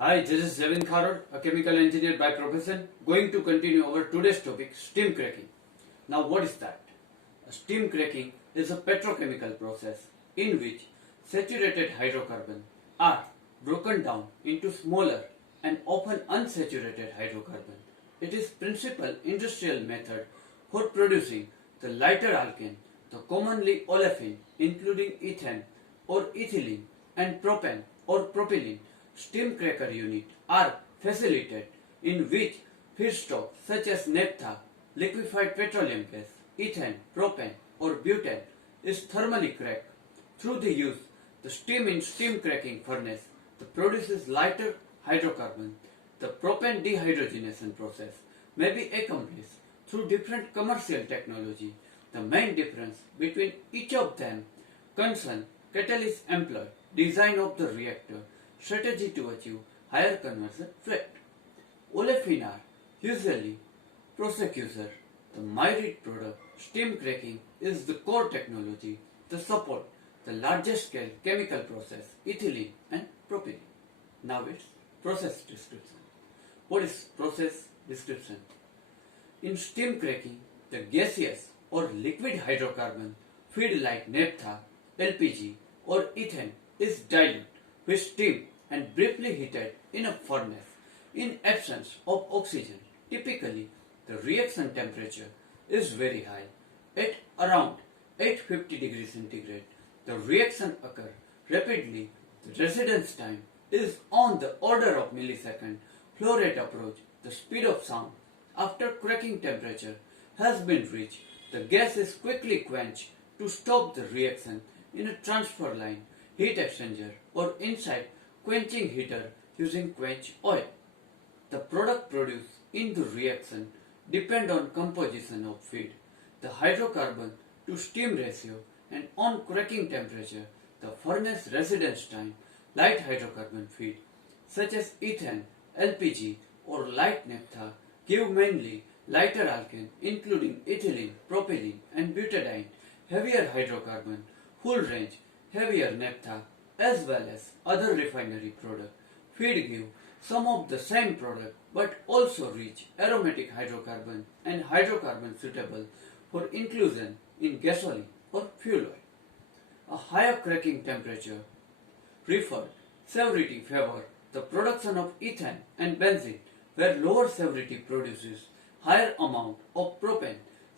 Hi, this is JAVIN A KHAROD, a chemical engineer by profession, going to continue our today's topic, steam cracking. Now, what is that? Steam cracking is a petrochemical process in which saturated hydrocarbons are broken down into smaller and often unsaturated hydrocarbons. It is principal industrial method for producing the lighter alkane, the commonly olefin, including ethane or ethylene, and propane or propylene. Steam cracker unit are facilitated in which feedstock such as naphtha, liquefied petroleum gas, ethane, propane or butane is thermally cracked. Through the use the steam in steam cracking furnace that produces lighter hydrocarbon. The propane dehydrogenation process may be accomplished through different commercial technology. The main difference between each of them concern catalyst employed, design of the reactor, strategy to achieve higher conversion rate. Olefin are usually precursor. The myriad product steam cracking is the core technology to support the largest scale chemical process ethylene and propylene. Now it's process description. What is process description? In steam cracking, the gaseous or liquid hydrocarbon feed like naphtha, LPG or ethane is dilute with steam and briefly heated in a furnace in absence of oxygen. Typically, the reaction temperature is very high. At around 850 degrees centigrade, the reaction occurs rapidly. The residence time is on the order of milliseconds. Flow rate approach the speed of sound. After cracking temperature has been reached, the gas is quickly quenched to stop the reaction in a transfer line, heat exchanger or inside quenching heater using quench oil. The product produced in the reaction depend on composition of feed, the hydrocarbon to steam ratio and on cracking temperature, the furnace residence time. Light hydrocarbon feed such as ethane, LPG or light naphtha give mainly lighter alkane including ethylene, propylene and butadiene. Heavier hydrocarbon, full range, heavier naphtha as well as other refinery product. Feed give some of the same product but also rich aromatic hydrocarbon and hydrocarbon suitable for inclusion in gasoline or fuel oil. A higher cracking temperature referred severity favor the production of ethane and benzene, where lower severity produces higher amount of propane,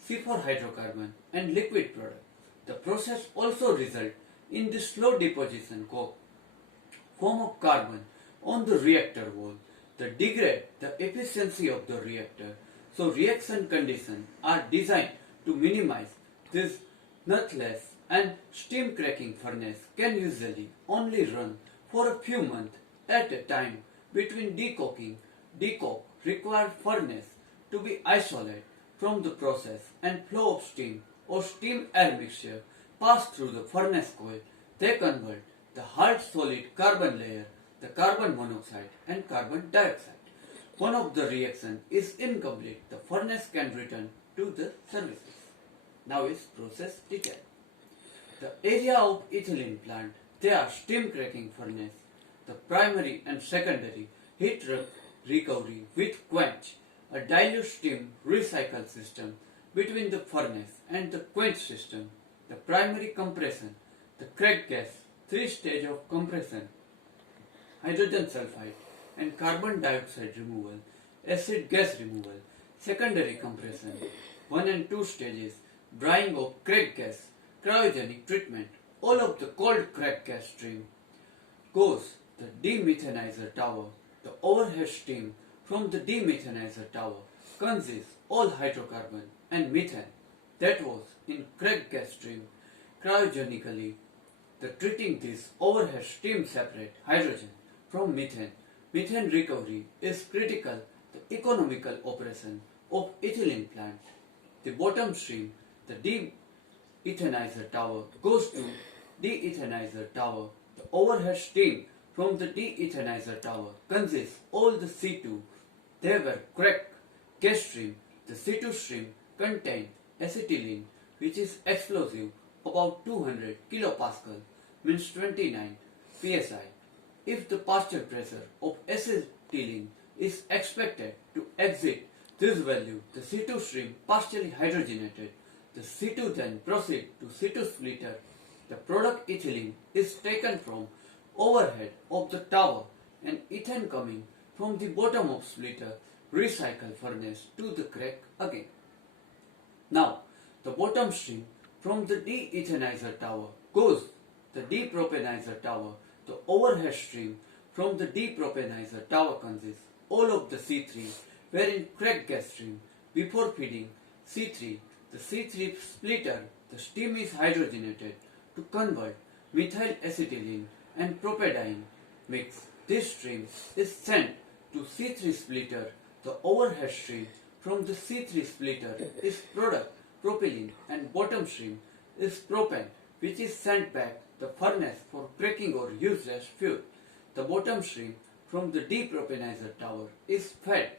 C4 hydrocarbon and liquid product. The process also results in the slow deposition form of carbon on the reactor wall that degrade the efficiency of the reactor. So reaction conditions are designed to minimize this. Nonetheless, and steam cracking furnace can usually only run for a few months at a time between decoking. Decock require furnace to be isolated from the process and flow of steam or steam air mixture pass through the furnace coil. They convert the hard solid carbon layer, the carbon monoxide and carbon dioxide. One of the reaction is incomplete. The furnace can return to the services. Now is process detail. The area of ethylene plant, they are steam cracking furnace. The primary and secondary heat recovery with quench, a dilute steam recycle system between the furnace and the quench system. The primary compression, the cracked gas, 3 stages of compression, hydrogen sulfide and carbon dioxide removal, acid gas removal. Secondary compression, 1 and 2 stages, drying of cracked gas, cryogenic treatment. All of the cold cracked gas stream goes the demethanizer tower. The overhead steam from the demethanizer tower consumes all hydrocarbon and methane that was in cracked gas stream cryogenically. The treating this overhead steam separate hydrogen from methane. Methane recovery is critical to economical operation of ethylene plant. The bottom stream, the de-ethanizer tower, goes to de-ethanizer tower. The overhead steam from the de-ethanizer tower consumes all the C2. They were cracked gas stream. The C2 stream contains acetylene, which is explosive about 200 kilopascal, means 29 psi. if the partial pressure of acetylene is expected to exceed this value, the C2 stream partially hydrogenated. The C2 then proceeds to C2 splitter. The product ethylene is taken from overhead of the tower and ethane coming from the bottom of splitter recycle furnace to the crack again. Now, the bottom stream from the de-ethanizer tower goes the depropanizer tower. The overhead stream from the depropanizer tower consists all of the C3, wherein cracked gas stream before feeding C3, the C3 splitter, the steam is hydrogenated to convert methyl acetylene and propadiene mix. This stream is sent to C3 splitter. The overhead stream from the C3 splitter is product propylene and bottom stream is propane, which is sent back the furnace for cracking or used as fuel. The bottom stream from the depropanizer tower is fed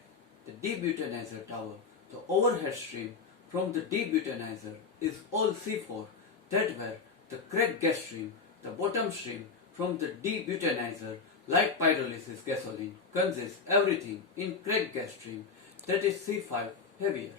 the debutanizer tower. The overhead stream from the debutanizer is all C4, that were the cracked gas stream. The bottom stream from the debutanizer light pyrolysis gasoline consists everything in cracked gas stream, that is C5 heavier.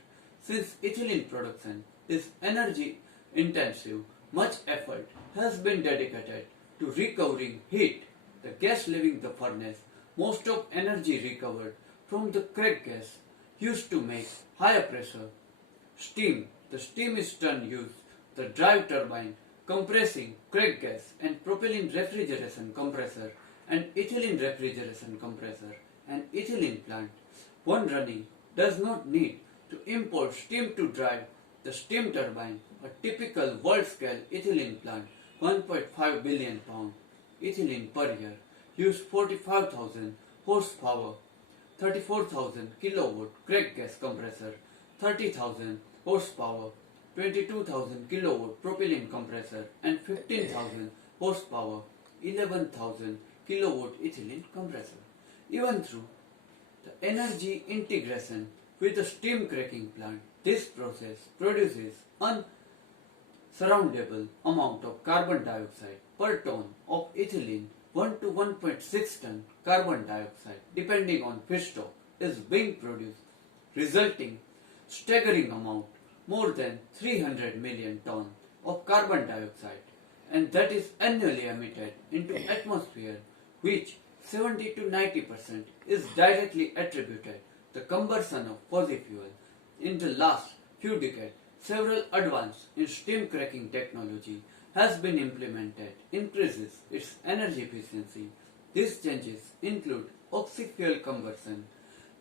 Since ethylene production is energy intensive, much effort has been dedicated to recovering heat, the gas leaving the furnace. Most of energy recovered from the cracked gas used to make higher pressure steam. The steam is then used the drive turbine compressing cracked gas and propylene refrigeration compressor and ethylene refrigeration compressor and ethylene plant. One running does not need to import steam to drive the steam turbine. A typical world-scale ethylene plant, 1.5 billion pound ethylene per year, use 45,000 horsepower, 34,000 kilowatt cracked gas compressor, 30,000 horsepower, 22,000 kilowatt propylene compressor, and 15,000 horsepower, 11,000 kilowatt ethylene compressor. Even through the energy integration with the steam cracking plant, this process produces unsurroundable amount of carbon dioxide per ton of ethylene. 1 to 1.6 ton carbon dioxide, depending on feedstock, is being produced, resulting staggering amount more than 300 million ton of carbon dioxide, and that is annually emitted into atmosphere, which 70 to 90% is directly attributed to the combustion of fossil fuel. In the last few decades, several advances in steam cracking technology has been implemented, increases its energy efficiency. These changes include oxy-fuel conversion,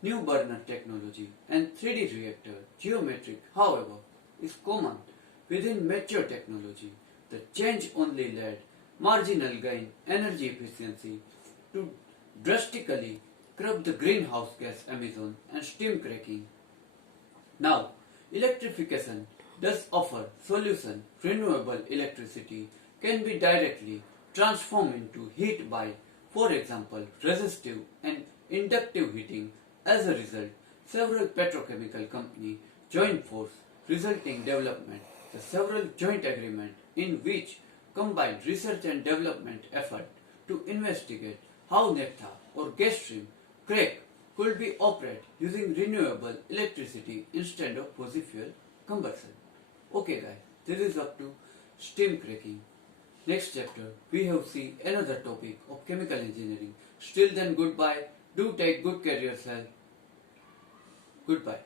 new burner technology, and 3D reactor. Geometric, however, is common within mature technology. The change only led marginal gain energy efficiency to drastically curb the greenhouse gas emission and steam cracking. Now, electrification does offer solution. Renewable electricity can be directly transformed into heat by, for example, resistive and inductive heating. As a result, several petrochemical companies joined force, resulting development the several joint agreements in which combined research and development effort to investigate how naphtha or gas stream crack could be operated using renewable electricity instead of fossil fuel combustion. Okay guys, this is up to steam cracking. Next chapter we have seen another topic of chemical engineering. Still then, goodbye. Do take good care of yourself. Goodbye.